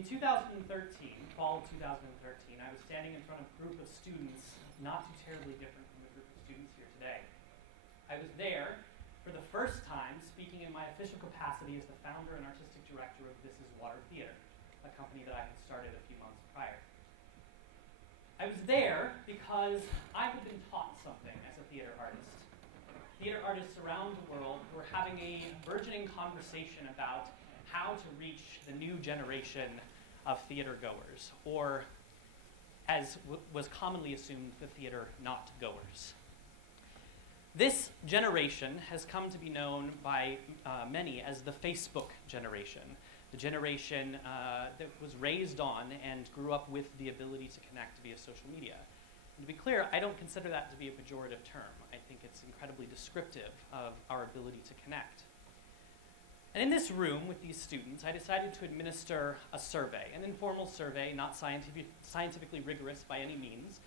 In 2013, fall 2013, I was standing in front of a group of students, not too terribly different from the group of students here today. I was there for the first time speaking in my official capacity as the founder and artistic director of This Is Water Theater, a company that I had started a few months prior. I was there because I had been taught something as a theater artist. Theater artists around the world were having a burgeoning conversation about how to reach the new generation of theater goers, or as was commonly assumed, the theater not goers. This generation has come to be known by many as the Facebook generation, the generation that was raised on and grew up with the ability to connect via social media. And to be clear, I don't consider that to be a pejorative term. I think it's incredibly descriptive of our ability to connect. And in this room with these students, I decided to administer a survey, an informal survey, not scientifically rigorous by any means,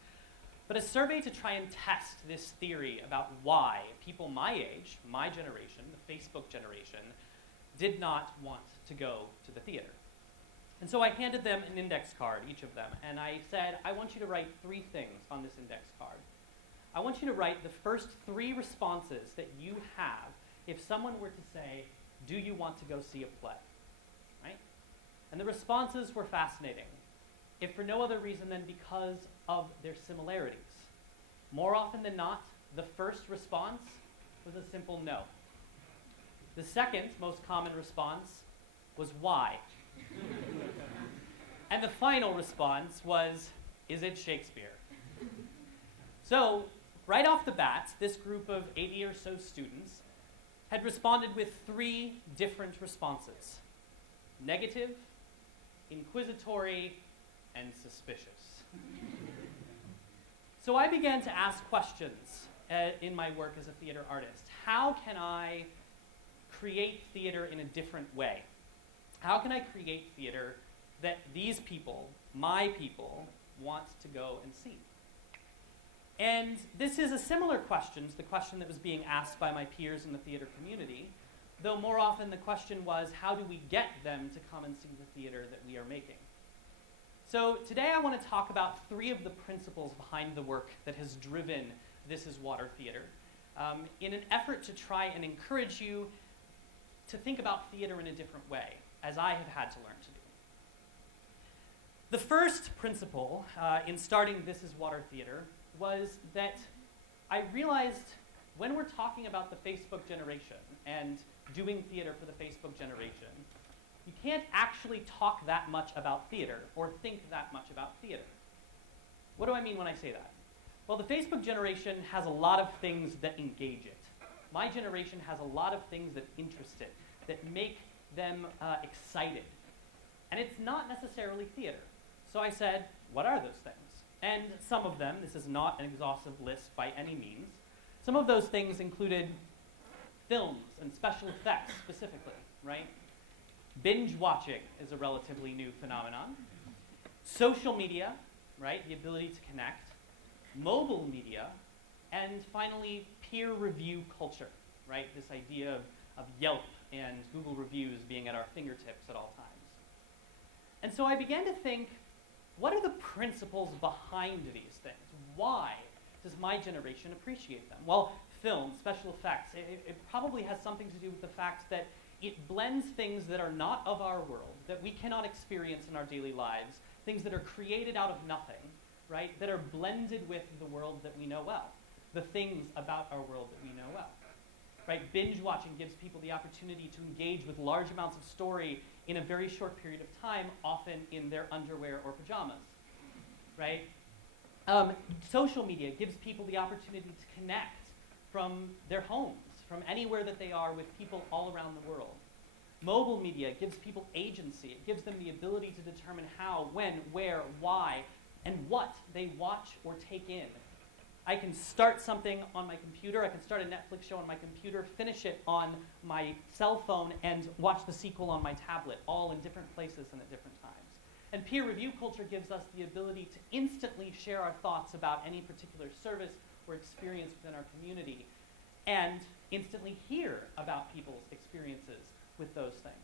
but a survey to try and test this theory about why people my age, my generation, the Facebook generation, did not want to go to the theater. And so I handed them an index card, each of them, and I said, I want you to write 3 things on this index card. I want you to write the first 3 responses that you have if someone were to say, do you want to go see a play? Right? And the responses were fascinating, if for no other reason than because of their similarities. More often than not, the first response was a simple no. The second most common response was why? And the final response was, is it Shakespeare? So, right off the bat, this group of 80 or so students had responded with 3 different responses: negative, inquisitory, and suspicious. So I began to ask questions in my work as a theater artist. How can I create theater in a different way? How can I create theater that these people, my people, want to go and see? And this is a similar question to the question that was being asked by my peers in the theater community, though more often the question was, how do we get them to come and see the theater that we are making? So today I want to talk about 3 of the principles behind the work that has driven This Is Water Theater, in an effort to try and encourage you to think about theater in a different way, as I have had to learn to do. The first principle in starting This Is Water Theater was that I realized when we're talking about the Facebook generation and doing theater for the Facebook generation, you can't actually talk that much about theater or think that much about theater. What do I mean when I say that? Well, the Facebook generation has a lot of things that engage it. My generation has a lot of things that interest it, that make them excited. And it's not necessarily theater. So I said, what are those things? And some of them, this is not an exhaustive list by any means, some of those things included films and special effects specifically, right? Binge watching is a relatively new phenomenon. Social media, right? The ability to connect. Mobile media. And finally, peer review culture, right? This idea of Yelp and Google reviews being at our fingertips at all times. And so I began to think, what are the principles behind these things? Why does my generation appreciate them? Well, film, special effects, it probably has something to do with the fact that it blends things that are not of our world, that we cannot experience in our daily lives, things that are created out of nothing, right? That are blended with the world that we know well, the things about our world that we know well. Right? Binge watching gives people the opportunity to engage with large amounts of story in a very short period of time, often in their underwear or pajamas. Right? Social media gives people the opportunity to connect from their homes, from anywhere that they are, with people all around the world. Mobile media gives people agency. It gives them the ability to determine how, when, where, why, and what they watch or take in. I can start something on my computer, I can start a Netflix show on my computer, finish it on my cell phone, and watch the sequel on my tablet, all in different places and at different times. And peer review culture gives us the ability to instantly share our thoughts about any particular service or experience within our community, and instantly hear about people's experiences with those things.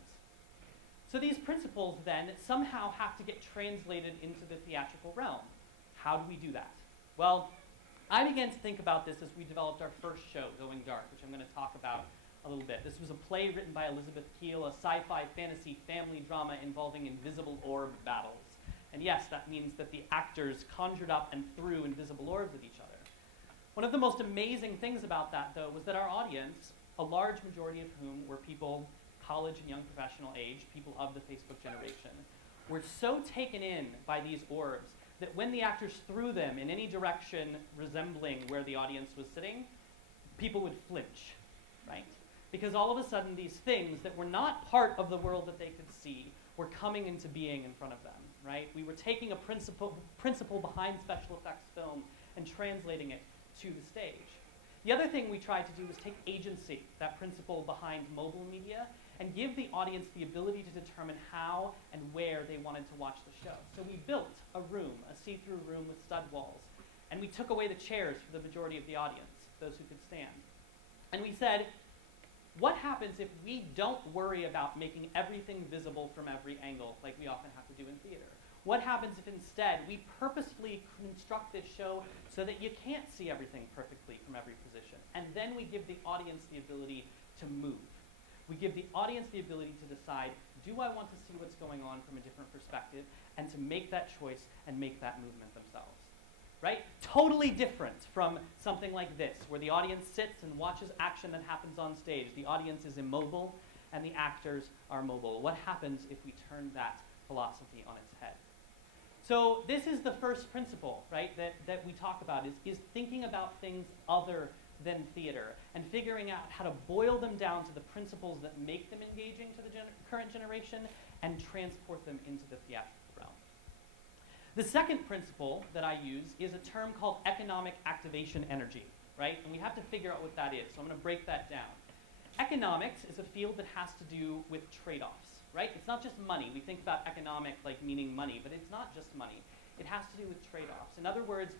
So these principles then somehow have to get translated into the theatrical realm. How do we do that? Well, I began to think about this as we developed our first show, Going Dark, which I'm going to talk about a little bit. This was a play written by Elizabeth Keel, a sci-fi fantasy family drama involving invisible orb battles. And yes, that means that the actors conjured up and threw invisible orbs at each other. One of the most amazing things about that, though, was that our audience, a large majority of whom were people college and young professional age, people of the Facebook generation, were so taken in by these orbs that when the actors threw them in any direction resembling where the audience was sitting, people would flinch, right? Because all of a sudden these things that were not part of the world that they could see were coming into being in front of them, right? We were taking a principle behind special effects film and translating it to the stage. The other thing we tried to do was take agency, that principle behind mobile media, and give the audience the ability to determine how and where they wanted to watch the show. So we built a room, a see-through room with stud walls, and we took away the chairs for the majority of the audience, those who could stand. And we said, what happens if we don't worry about making everything visible from every angle like we often have to do in theater? What happens if instead we purposefully construct this show so that you can't see everything perfectly from every position? And then we give the audience the ability to move. We give the audience the ability to decide, do I want to see what's going on from a different perspective, and to make that choice and make that movement themselves, right? Totally different from something like this, where the audience sits and watches action that happens on stage. The audience is immobile, and the actors are mobile. What happens if we turn that philosophy on its head? So this is the first principle, right, that we talk about, is thinking about things other than theater, and figuring out how to boil them down to the principles that make them engaging to the current generation and transport them into the theatrical realm. The second principle that I use is a term called economic activation energy, right? And we have to figure out what that is, so I'm going to break that down. Economics is a field that has to do with trade-offs, right? It's not just money. We think about economic like meaning money, but it's not just money. It has to do with trade-offs. In other words,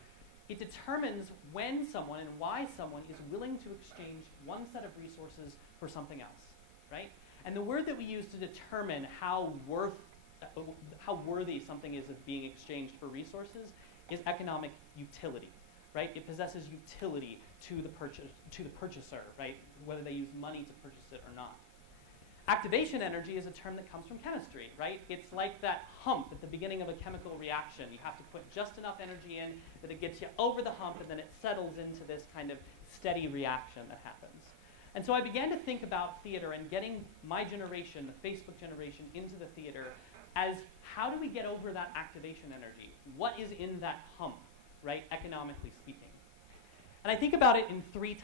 it determines when someone and why someone is willing to exchange one set of resources for something else, right? And the word that we use to determine how worthy something is of being exchanged for resources is economic utility, right? It possesses utility to the purchaser, right? Whether they use money to purchase it or not. Activation energy is a term that comes from chemistry, right? It's like that hump at the beginning of a chemical reaction. You have to put just enough energy in that it gets you over the hump, and then it settles into this kind of steady reaction that happens. And so I began to think about theater and getting my generation, the Facebook generation, into the theater as how do we get over that activation energy? What is in that hump, right, economically speaking? And I think about it in three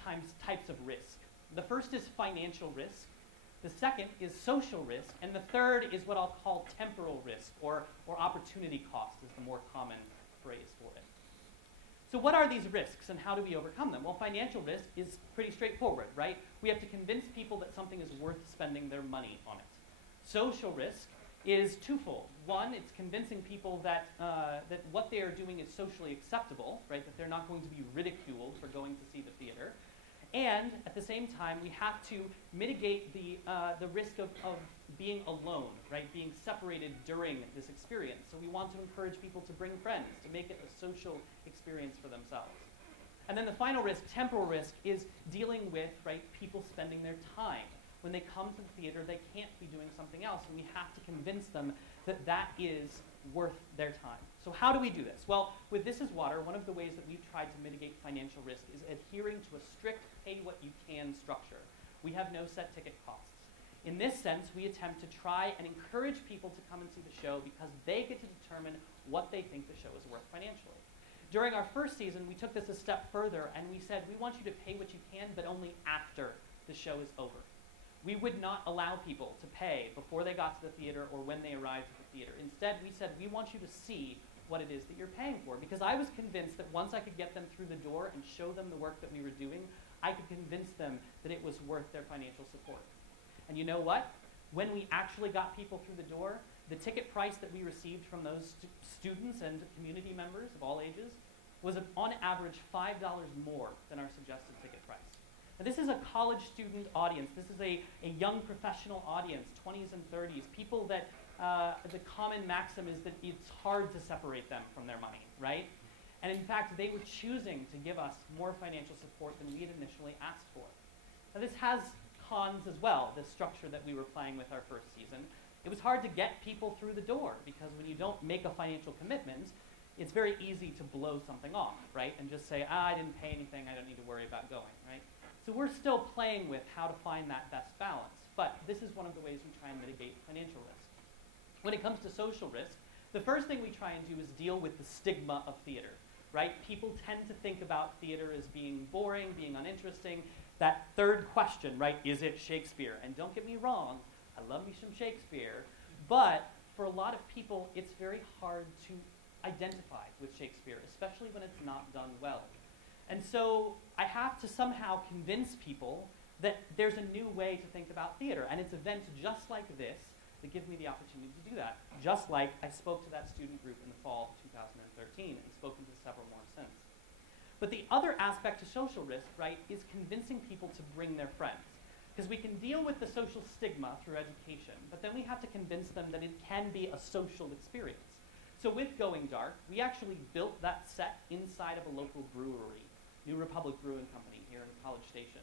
types of risk. The first is financial risk. The second is social risk, and the third is what I'll call temporal risk, or opportunity cost is the more common phrase for it. So what are these risks, and how do we overcome them? Well, financial risk is pretty straightforward, right? We have to convince people that something is worth spending their money on it. Social risk is twofold. One, it's convincing people that, that what they are doing is socially acceptable, right? That they're not going to be ridiculed for going to see the theater. And at the same time, we have to mitigate the risk of being alone, right? Being separated during this experience. So we want to encourage people to bring friends, to make it a social experience for themselves. And then the final risk, temporal risk, is dealing with, right, people spending their time. When they come to the theater, they can't be doing something else, and we have to convince them that that is worth their time. So how do we do this? Well, with This Is Water, one of the ways that we've tried to mitigate financial risk is adhering to a strict pay-what-you-can structure. We have no set ticket costs. In this sense, we attempt to try and encourage people to come and see the show because they get to determine what they think the show is worth financially. During our first season, we took this a step further, and we said, we want you to pay what you can, but only after the show is over. We would not allow people to pay before they got to the theater or when they arrived at the theater. Instead, we said, we want you to see what it is that you're paying for, because I was convinced that once I could get them through the door and show them the work that we were doing, I could convince them that it was worth their financial support. And you know what? When we actually got people through the door, the ticket price that we received from those students and community members of all ages was on average $5 more than our suggested ticket price. And this is a college student audience. This is a young professional audience, 20s and 30s, people that the common maxim is that it's hard to separate them from their money, right? And in fact, they were choosing to give us more financial support than we had initially asked for. Now this has cons as well, this structure that we were playing with our first season. It was hard to get people through the door because when you don't make a financial commitment, it's very easy to blow something off, right? And just say, I didn't pay anything, I don't need to worry about going, right? So we're still playing with how to find that best balance, but this is one of the ways we try and mitigate financial risk. When it comes to social risk, the first thing we try and do is deal with the stigma of theater, right? People tend to think about theater as being boring, being uninteresting. That third question, right, is it Shakespeare? And don't get me wrong, I love me some Shakespeare, but for a lot of people, it's very hard to identify with Shakespeare, especially when it's not done well. And so I have to somehow convince people that there's a new way to think about theater, and it's events just like this that give me the opportunity to do that, just like I spoke to that student group in the fall of 2013 and spoken to several more since. But the other aspect to social risk, right, is convincing people to bring their friends. Because we can deal with the social stigma through education, but then we have to convince them that it can be a social experience. So with Going Dark, we actually built that set inside of a local brewery, New Republic Brewing Company here in College Station.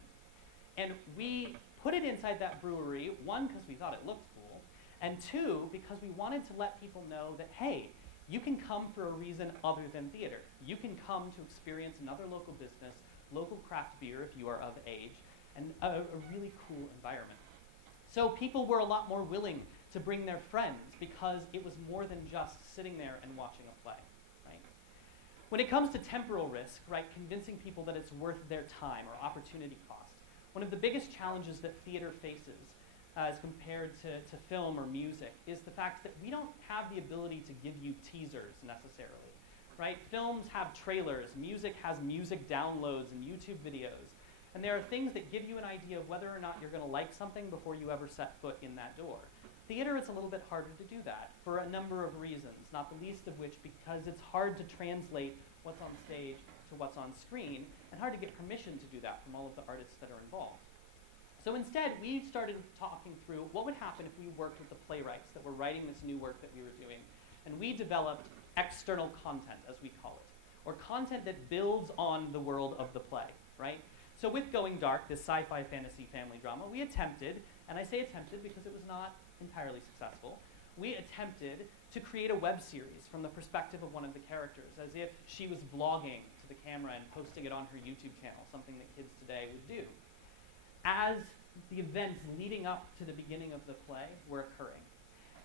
And we put it inside that brewery, one, because we thought it looked cool, and two, because we wanted to let people know that, hey, you can come for a reason other than theater. You can come to experience another local business, local craft beer if you are of age, and a really cool environment. So people were a lot more willing to bring their friends because it was more than just sitting there and watching a play, right? When it comes to temporal risk, right, convincing people that it's worth their time or opportunity cost, one of the biggest challenges that theater faces as compared to film or music is the fact that we don't have the ability to give you teasers necessarily, right? Films have trailers, music has music downloads and YouTube videos, and there are things that give you an idea of whether or not you're going to like something before you ever set foot in that door. Theater is a little bit harder to do that for a number of reasons, not the least of which because it's hard to translate what's on stage to what's on screen, and hard to get permission to do that from all of the artists that are involved. So instead, we started talking through what would happen if we worked with the playwrights that were writing this new work that we were doing, and we developed external content, as we call it, or content that builds on the world of the play, right? So with Going Dark, this sci-fi fantasy family drama, we attempted, and I say attempted because it was not entirely successful, we attempted to create a web series from the perspective of one of the characters, as if she was vlogging to the camera and posting it on her YouTube channel, something that kids today would do, as the events leading up to the beginning of the play were occurring.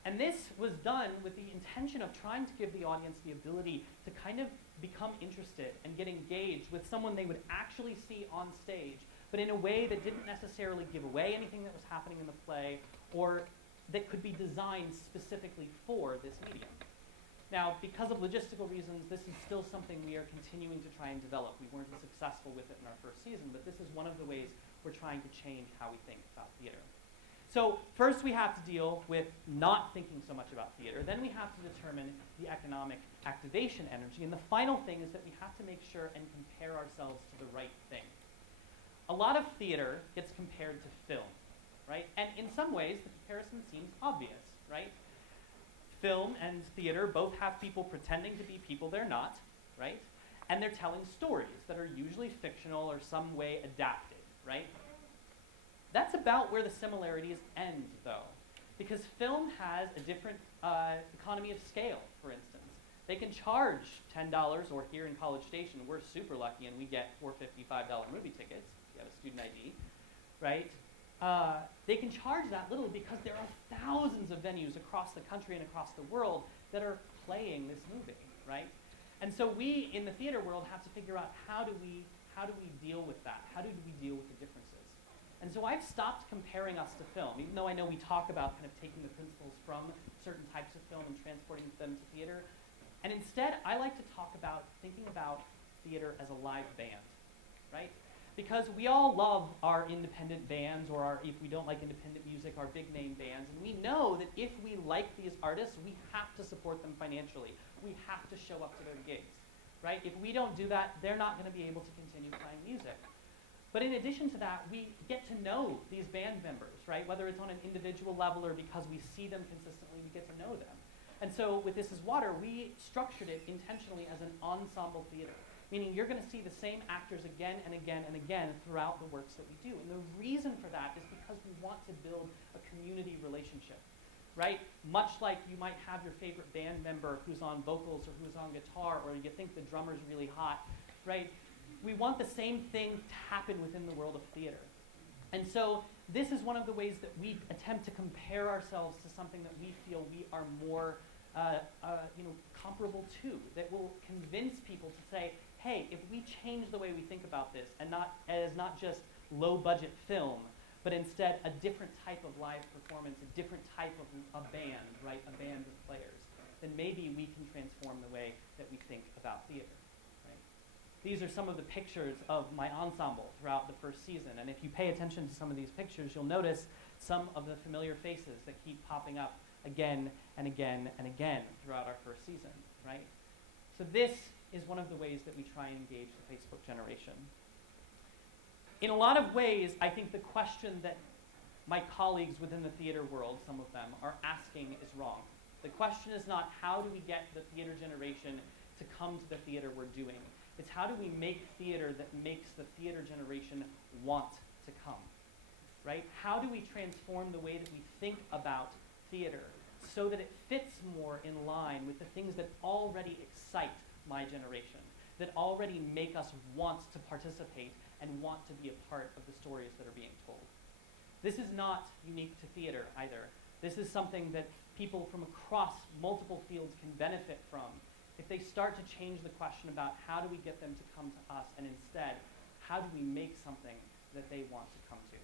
And this was done with the intention of trying to give the audience the ability to kind of become interested and get engaged with someone they would actually see on stage, but in a way that didn't necessarily give away anything that was happening in the play, or that could be designed specifically for this medium. Now, because of logistical reasons, this is still something we are continuing to try and develop. We weren't as successful with it in our first season, but this is one of the ways we're trying to change how we think about theater. So first we have to deal with not thinking so much about theater. Then we have to determine the economic activation energy. And the final thing is that we have to make sure and compare ourselves to the right thing. A lot of theater gets compared to film, right? And in some ways, the comparison seems obvious, right? Film and theater both have people pretending to be people they're not, right? And they're telling stories that are usually fictional or some way adapted, right? That's about where the similarities end, though, because film has a different economy of scale, for instance. They can charge $10, or here in College Station, we're super lucky and we get $4.50, $5 movie tickets if you have a student ID, right? They can charge that little because there are thousands of venues across the country and across the world that are playing this movie, right? And so we, in the theater world, have to figure out how do we deal with that? How do we deal with the differences? And so I've stopped comparing us to film, even though I know we talk about kind of taking the principles from certain types of film and transporting them to theater. And instead, I like to talk about thinking about theater as a live band, right? Because we all love our independent bands, or our, if we don't like independent music, our big name bands. And we know that if we like these artists, we have to support them financially. We have to show up to their gigs, right? If we don't do that, they're not going to be able to continue playing music. But in addition to that, we get to know these band members, right? Whether it's on an individual level or because we see them consistently, we get to know them. And so with This Is Water, we structured it intentionally as an ensemble theater, meaning you're going to see the same actors again and again and again throughout the works that we do. And the reason for that is because we want to build a community relationship, right? Much like you might have your favorite band member who's on vocals or who's on guitar, or you think the drummer's really hot, right? We want the same thing to happen within the world of theater. And so this is one of the ways that we attempt to compare ourselves to something that we feel we are more comparable to, that will convince people to say, hey, if we change the way we think about this, and not just low-budget film, but instead a different type of live performance, a different type of a band, right, a band of players, then maybe we can transform the way that we think about theater. These are some of the pictures of my ensemble throughout the first season. And if you pay attention to some of these pictures, you'll notice some of the familiar faces that keep popping up again and again and again throughout our first season, right? So this is one of the ways that we try and engage the Facebook generation. In a lot of ways, I think the question that my colleagues within the theater world, some of them, are asking is wrong. The question is not how do we get the theater generation to come to the theater we're doing. It's how do we make theater that makes the theater generation want to come, right? How do we transform the way that we think about theater so that it fits more in line with the things that already excite my generation, that already make us want to participate and want to be a part of the stories that are being told. This is not unique to theater either. This is something that people from across multiple fields can benefit from if they start to change the question about how do we get them to come to us, and instead, how do we make something that they want to come to.